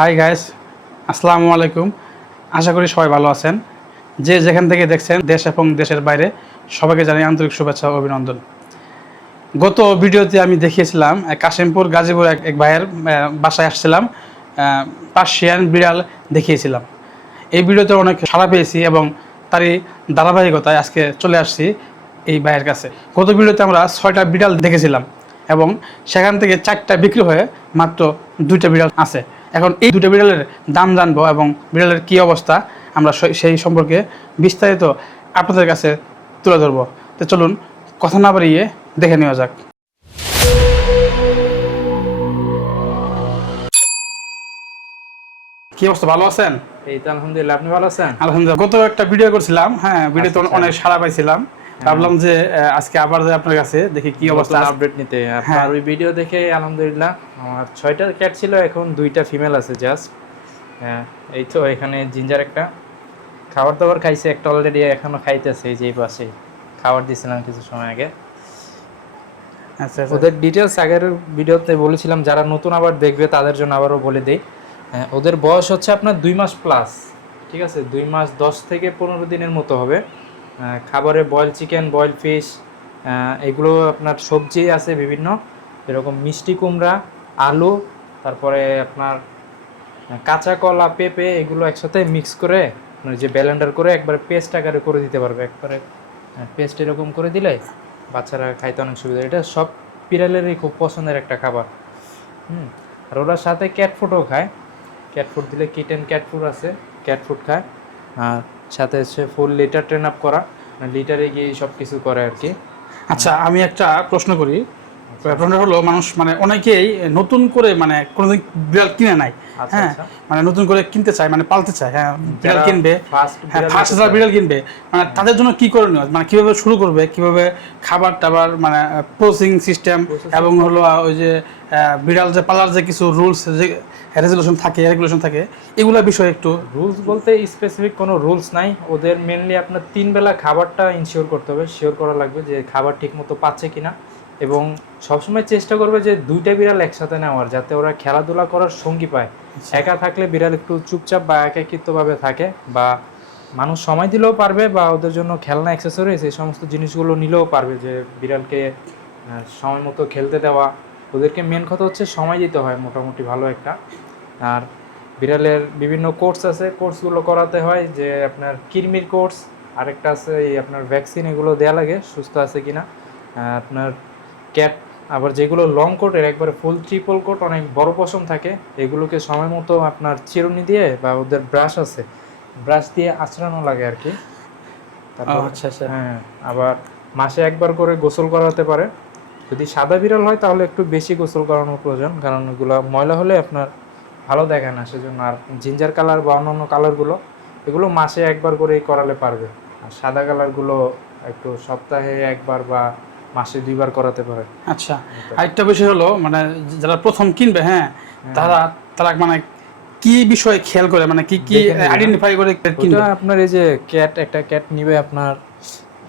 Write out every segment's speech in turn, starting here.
Hi guys আসসালামু আলাইকুম। আশা করি সবাই ভালো আছেন। যে যেখান থেকে দেখছেন, দেশ এবং দেশের বাইরে, সবাইকে জানাই আন্তরিক শুভেচ্ছা ও অভিনন্দন। গত ভিডিওতে আমি দেখিয়েছিলাম কাশিমপুর গাজীপুর এক ভাইয়ের বাসায় আসছিলাম পার্সিয়ান বিড়াল দেখিয়েছিলাম। এই ভিডিওতে অনেক সাড়া পেয়েছি এবং তারই ধারাবাহিকতায় আজকে চলে আসছি এই ভাইয়ের কাছে। গত ভিডিওতে আমরা ছয়টা বিড়াল দেখেছিলাম এবং সেখান থেকে চারটা বিক্রি হয়ে মাত্র দুইটা বিড়াল আছে। এখন এই দুটো বিড়ালের দাম জানব এবং বিড়ালের কী অবস্থা আমরা সেই- সম্পর্কে বিস্তারিত আপনাদের কাছে তুলে ধরবো। তো চলুন কথা না বাড়িয়ে দেখে নেওয়া যাক। কি অবস্থা ভালো আছেন? এই তো আলহামদুলিল্লাহ আপনি ভালো আছেন? আলহামদুলিল্লাহ গত একটা ভিডিও করছিলাম হ্যাঁ ভিডিওতে আচ্ছা, অনেক সাড়া পাইছিলাম। ভাবলাম যে আজকে আবার যাই আপনার কাছে দেখি কি অবস্থা। আপডেট নিতে। হ্যাঁ। আপনার ওই ভিডিও দেখে আলহামদুলিল্লাহ আমার ছয়টা ক্যাট ছিল এখন দুইটা ফিমেল আছে জাস্ট হ্যাঁ এই তো এখানে জিঞ্জার একটা। খাবার দাবার খাইছে একটা অলরেডি এখনও খাইতেছে এই যে পাশে। খাবার দিয়েছিলাম কিছু সময় আগে। আচ্ছা আচ্ছা। ওদের ডিটেলস আগের ভিডিওতে বলেছিলাম যারা নতুন আবার দেখবে তাদের জন্য আবারও বলে দিই। হ্যাঁ, ওদের বয়স হচ্ছে আপনার দুই মাস প্লাস ঠিক আছে দুই মাস দশ থেকে পনেরো দিনের মতো হবে। খাবারে বয়েল চিকেন বয়েল ফিশ এগুলো আপনার সবজি আছে বিভিন্ন। এরকম মিষ্টি কুমড়া, আলু, তারপরে আপনার কাঁচা কলা, পেঁপে, এগুলো একসাথে মিক্স করে মানে যে ব্যালেন্ডার করে একবারে পেস্ট আকারে করে দিতে পারবে। একবারে পেস্ট এরকম করে দিলে বাচ্চারা খাইতে অনেক সুবিধা। এটা সব বিড়ালেরই খুব পছন্দের একটা খাবার। হুম, আর ওরার সাথে ক্যাট ফুডও খায়। ক্যাট ফুড দিলে কিটেন ক্যাট ফুড আছে ক্যাট ফুড খায়। আর সাথে হচ্ছে ফুল লিটার ট্রেন আপ করা লিটারে গিয়ে সব কিছু করে আর কি। আচ্ছা আমি একটা প্রশ্ন করি। প্রশ্নটা হলো মানুষ মানে অনেকেই নতুন করে মানে কোনোদিন বিড়াল কিনে নাই। আচ্ছা, হ্যাঁ আচ্ছা। মানে নতুন করে কিনতে চায় মানে পালতে চায় হ্যাঁ বিড়াল কিনবে। হ্যাঁ ফার্স্ট যারা বিড়াল কিনবে মানে তাদের জন্য কি করণীয়? মানে কীভাবে শুরু করবে? কীভাবে খাবার টাবার মানে প্রসেসিং সিস্টেম এবং হলো ওই যে বিড়াল যে পালার যে কিছু রুলস যে রেজুলেশন থাকে রেগুলেশন থাকে এগুলা বিষয়ে একটু রুলস বলতে স্পেসিফিক কোনো রুলস নাই। ওদের মেনলি আপনার তিন বেলা খাবারটা ইনশিওর করতে হবে। শিওর করা লাগবে যে খাবার ঠিক মতো পাচ্ছে কিনা। এবং সবসময় চেষ্টা করবে যে দুইটা বিড়াল একসাথে নেওয়ার যাতে ওরা খেলাধুলা করার সঙ্গী পায়। একা থাকলে বিড়াল একটু চুপচাপ বা একাকিত্বভাবে থাকে বা মানুষ সময় দিলেও পারবে বা ওদের জন্য খেলনা অ্যাক্সেসরিজ এই সমস্ত জিনিসগুলো নিলেও পারবে যে বিড়ালকে সময় মতো খেলতে দেওয়া। ওদেরকে মেন কথা হচ্ছে সময় দিতে হয় মোটামুটি ভালো একটা। আর বিড়ালের বিভিন্ন কোর্স আছে কোর্সগুলো করাতে হয় যে আপনার কিরমির কোর্স আরেকটা আছে এই আপনার ভ্যাকসিন এগুলো দেওয়া লাগে সুস্থ আছে কিনা। আপনার ক্যাট আবার যেগুলো লং কোট এর একবারে ফুল ট্রিপল কোট অনেক বড় পশম থাকে এগুলোকে সময় মতো আপনার চিরুনি দিয়ে বা ওদের ব্রাশ আছে ব্রাশ দিয়ে আঁচড়ানো লাগে আর কি। তারপর আচ্ছা হ্যাঁ। আবার মাসে একবার করে গোসল করাতে পারে। যদি সাদা বিড়াল হয় তাহলে একটু বেশি গোসল করানোর প্রয়োজন কারণ ওগুলো ময়লা হলে আপনার ভালো দেখে না সেজন্য আর জিঞ্জার কালার বা অন্যান্য কালারগুলো এগুলো মাসে একবার করেই করালে পারবে। আর সাদা কালারগুলো একটু সপ্তাহে একবার বা মাসে দুইবার করাতে পারে। আচ্ছা আরেকটা বিষয় হলো মানে যারা প্রথম কিনবে হ্যাঁ তারা তারা মানে কি বিষয়ে খেয়াল করে? মানে কি কি হ্যাঁ। আইডেন্টিফাই করে কিনবে? আপনার এই যে ক্যাট একটা ক্যাট নিবে আপনার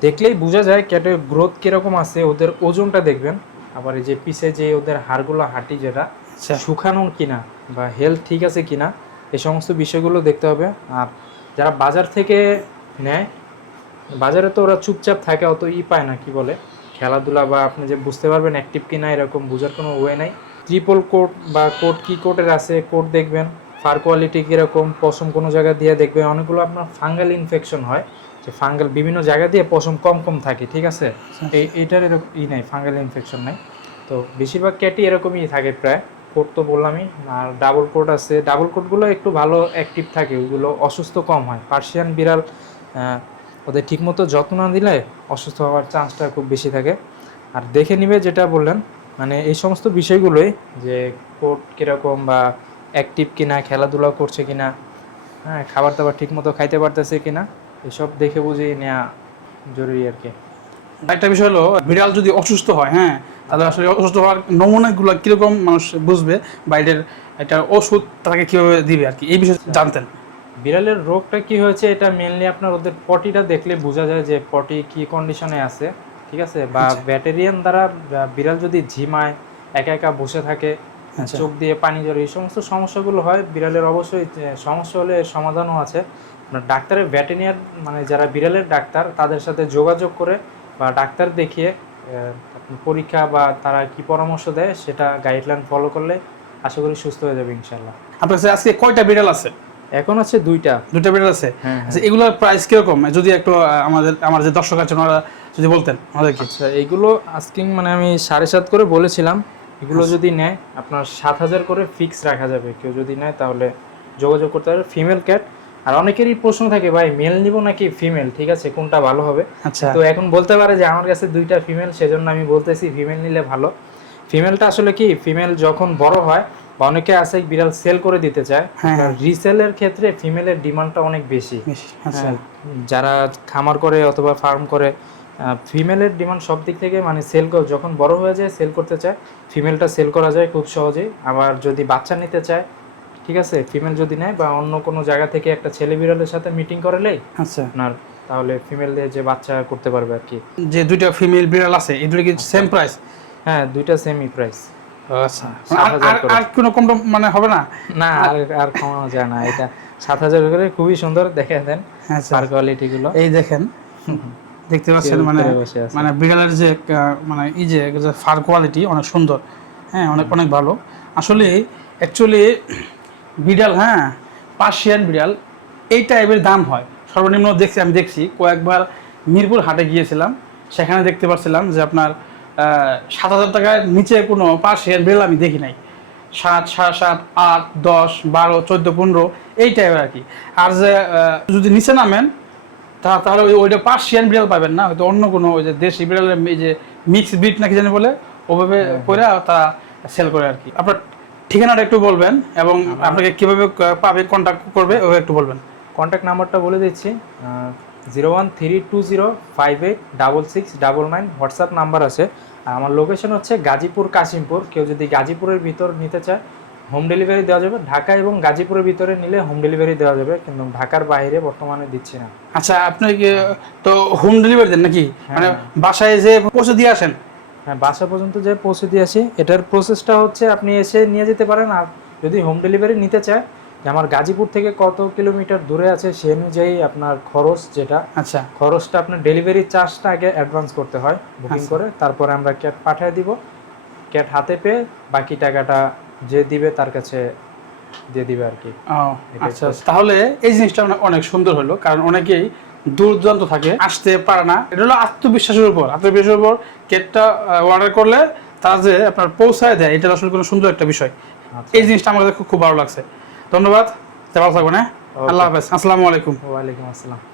দেখলেই বোঝা যায় ক্যাটের গ্রোথ কীরকম আছে ওদের ওজনটা দেখবেন। আবার এই যে পিছে যে ওদের হাড়গুলো হাঁটি যেটা আচ্ছা। শুকানো কিনা বা হেলথ ঠিক আছে কিনা এই সমস্ত বিষয়গুলো দেখতে হবে। আর যারা বাজার থেকে নেয় বাজারে তো ওরা চুপচাপ থাকে অত ই পায় না কি বলে? খেলাধুলা বা আপনি যে বুঝতে পারবেন অ্যাক্টিভ কি না এরকম বোঝার কোনো ওয়ে নাই। ট্রিপল কোট বা কোট কি কোটের আছে কোট দেখবেন। ফার কোয়ালিটি কীরকম পশম কোনো জায়গা দিয়ে দেখবেন। অনেকগুলো আপনার ফাঙ্গাল ইনফেকশন হয় যে ফাঙ্গাল বিভিন্ন জায়গা দিয়ে পশম কম কম থাকে ঠিক আছে? এই এইটার এরকম ই নাই ফাঙ্গাল ইনফেকশন নাই। তো বেশিরভাগ ক্যাটই এরকমই থাকে প্রায়। কোট তো বললামই আর ডাবল কোট আছে। ডাবল কোটগুলো একটু ভালো অ্যাক্টিভ থাকে ওগুলো অসুস্থ কম হয়। পার্সিয়ান বিড়াল ওদের ঠিকমতো যত্ন না দিলে অসুস্থ হওয়ার চান্সটা খুব বেশি থাকে। আর দেখে নিবে যেটা বললেন মানে এই সমস্ত বিষয়গুলোই যে কোট কীরকম বা অ্যাক্টিভ কিনা, খেলাধুলা করছে কিনা হ্যাঁ খাবার দাবার ঠিকমতো খাইতে পারতেছে কিনা, এসব দেখে বুঝে নেওয়া জরুরি আর কি। একটা বিষয় হলো, বিড়াল যদি অসুস্থ হয় হ্যাঁ তাহলে আসলে অসুস্থ হওয়ার নমুনাগুলো কীরকম মানুষ বুঝবে বা এটার একটা ওষুধ তাকে কীভাবে দিবে আর কি? এই বিষয়ে জানতেন। বিড়ালের রোগটা কি হয়েছে এটা মেনলি আপনার ওদের পটিটা দেখলে বোঝা যায় যে পটি কি কন্ডিশনে আছে ঠিক আছে? বা ব্যাটেরিয়ান দ্বারা বিড়াল যদি ঝিমায় একা একা বসে থাকে আচ্ছা। চোখ দিয়ে পানি ঝরে এই সমস্ত সমস্যাগুলো হয় বিড়ালের অবশ্যই সমস্যা হলে সমাধানও আছে। ডাক্তারের ভ্যাটেরিয়ার মানে যারা বিড়ালের ডাক্তার তাদের সাথে যোগাযোগ করে বা ডাক্তার দেখিয়ে পরীক্ষা বা তারা কি পরামর্শ দেয় সেটা গাইডলাইন ফলো করলে আশা করি সুস্থ হয়ে যাবে ইনশাল্লাহ আপনার কাছে আজকে কয়টা বিড়াল আছে? এখন আছে দুইটা। দুইটা বিড়াল আছে? হ্যাঁ আচ্ছা এগুলোর প্রাইস কীরকম? যদি একটু আমাদের আমার যে দর্শক আছেন ওরা যদি বলতেন আমাদেরকে। আচ্ছা এইগুলো আস্কিং মানে আমি সাড়ে সাত করে বলেছিলাম। এগুলো যদি নেয় আপনার সাত হাজার করে ফিক্স রাখা যাবে। কেউ যদি নেয় তাহলে যোগাযোগ করতে পারবে ফিমেল ক্যাট আর অনেকেরই প্রশ্ন থাকে ভাই মেল নিব নাকি ফিমেল ঠিক আছে কোনটা ভালো হবে? আচ্ছা। তো এখন বলতে পারে যে আমার কাছে দুইটা ফিমেল সেজন্য আমি বলতেছি ফিমেল নিলে ভালো। ফিমেলটা আসলে কি? ফিমেল যখন বড় হয় বা অনেকে আছে বিড়াল সেল করে দিতে চায় হ্যাঁ, হ্যাঁ। রিসেলের ক্ষেত্রে ফিমেলের ডিমান্ডটা অনেক বেশি। বেশি, আচ্ছা। হ্যাঁ, যারা খামার করে অথবা ফার্ম করে ফিমেলের ডিমান্ড সব দিক থেকে মানে সেল যখন বড় হয়ে যায় সেল করতে চায় ফিমেলটা সেল করা যায় খুব সহজেই। আবার যদি বাচ্চা নিতে চায় ঠিক আছে ফিমেল যদি নেয় বা অন্য কোনো জায়গা থেকে একটা ছেলে বিড়ালের সাথে মিটিং করালেই আচ্ছা। আপনার তাহলে ফিমেল দিয়ে যে বাচ্চা করতে পারবে আর কি। যে দুইটা ফিমেল বিড়াল আছে এই দুটো কি সেম প্রাইস হ্যাঁ দুইটা সেমই প্রাইস আচ্ছা আর- হাজার আর করে। আর কোনো কম মানে হবে না? না আর আর কমানো যায় না এটা সাত হাজার করে খুবই সুন্দর দেখে দেন আচ্ছা। আর কোয়ালিটি গুলো এই দেখেন দেখতে পাচ্ছেন মানে। মানে বিড়ালের যে মানে এই যে ফার কোয়ালিটি অনেক সুন্দর। হ্যাঁ অনেক অনেক ভালো। আসলে অ্যাকচুয়ালি বিড়াল হ্যাঁ পার্সিয়ান বিড়াল এই টাইপের দাম হয়। সর্বনিম্ন দেখছি আমি দেখছি কয়েকবার মিরপুর হাটে গিয়েছিলাম। সেখানে দেখতে পাচ্ছিলাম যে আপনার সাত হাজার টাকার নিচে কোনো পার্সিয়ান বিড়াল আমি দেখি নাই। সাত সাড়ে সাত আট দশ বারো চোদ্দ পনেরো এই টাইপের আর কি। আর যে যদি নিচে নামেন তা তাহলে ওই ওইটা পার্সিয়ান বিড়াল পাবেন না হয়তো অন্য কোনো ওই যে দেশি বিড়ালের এই যে মিক্স ব্রিড নাকি জানি বলে ওভাবে করে তারা সেল করে আর কি। আপনার ঠিকানাটা একটু বলবেন এবং আপনাকে কীভাবে পাবে কন্ট্যাক্ট করবে ওভাবে একটু বলবেন। কন্ট্যাক্ট নাম্বারটা বলে দিচ্ছি zero one three two zero five eight double six double nine WhatsApp number আছে। আর আমার লোকেশন হচ্ছে গাজীপুর কাশিমপুর। কেউ যদি গাজীপুরের ভিতর নিতে চায় হোম ডেলিভারি দেওয়া যাবে। ঢাকা এবং গাজীপুরের ভিতরে নিলে হোম ডেলিভারি দেওয়া যাবে কিন্তু ঢাকার বাইরে বর্তমানে দিচ্ছি না। আচ্ছা আপনি কি তো হোম ডেলিভারি দেন নাকি? মানে বাসায় যে পৌঁছে দিয়ে আসেন? হ্যাঁ বাসা পর্যন্ত যে পৌঁছে দিয়ে আসি এটার প্রসেসটা হচ্ছে আপনি এসে নিয়ে যেতে পারেন। আর যদি হোম ডেলিভারি নিতে চায় যে আমার গাজীপুর থেকে কত কিলোমিটার দূরে আছে সে অনুযায়ী আপনার খরচ যেটা আচ্ছা। খরচটা আপনার ডেলিভারি চার্জটা আগে অ্যাডভান্স করতে হয় বুকিং করে তারপরে আমরা ক্যাট পাঠিয়ে দিব। ক্যাট হাতে পেয়ে বাকি টাকাটা যে দিবে তার কাছে দিয়ে দিবে আর কি। আচ্ছা তাহলে এই জিনিসটা অনেক- সুন্দর হলো কারণ অনেকেই দূর দূরান্ত থাকে আসতে পারে না। এটা হলো আত্মবিশ্বাসের উপর। আত্মবিশ্বাসের উপর কেকটা অর্ডার করলে তারা যে আপনার পৌঁছায় দেয় এটা আসলে কোনো সুন্দর একটা বিষয়। আচ্ছা। এই জিনিসটা আমার খুব ভালো লাগছে। ধন্যবাদ। ভালো থাকবেন হ্যাঁ? আল্লাহ হাফেজ। আসসালামু আলাইকুম। ওয়ালাইকুম আসসালাম।